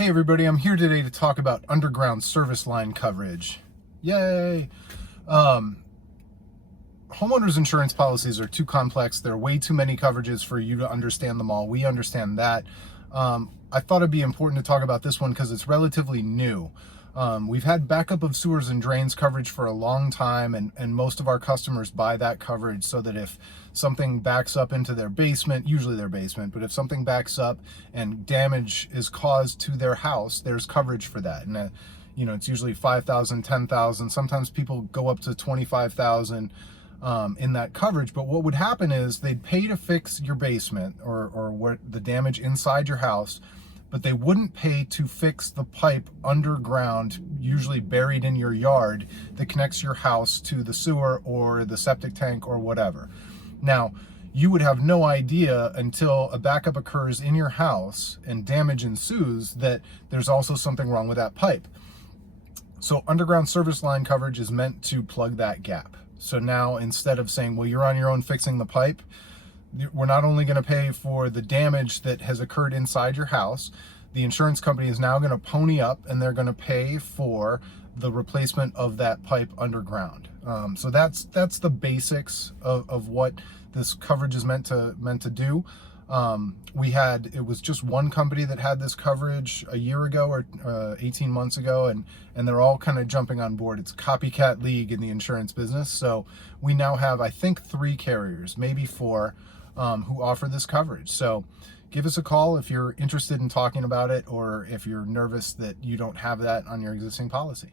Hey everybody, I'm here today to talk about underground service line coverage. Yay! Homeowners insurance policies are too complex. There are way too many coverages for you to understand them all. We understand that. I thought it'd be important to talk about this one because it's relatively new. We've had backup of sewers and drains coverage for a long time, and most of our customers buy that coverage so that if something backs up into their basement, usually their basement, but if something backs up and damage is caused to their house, there's coverage for that. And it's usually 5,000, 10,000. Sometimes people go up to 25,000 in that coverage. But what would happen is they'd pay to fix your basement or what the damage inside your house, but they wouldn't pay to fix the pipe underground, usually buried in your yard, that connects your house to the sewer or the septic tank or whatever. Now, you would have no idea until a backup occurs in your house and damage ensues that there's also something wrong with that pipe. So underground service line coverage is meant to plug that gap. So now, instead of saying, well, you're on your own fixing the pipe, we're not only going to pay for the damage that has occurred inside your house, the insurance company is now going to pony up and they're going to pay for the replacement of that pipe underground. So that's the basics of what this coverage is meant to do. It was just one company that had this coverage a year ago or 18 months ago, and they're all kind of jumping on board. It's a copycat league in the insurance business. So we now have, I think, 3 carriers, maybe 4, who offer this coverage. So give us a call if you're interested in talking about it, or if you're nervous that you don't have that on your existing policy.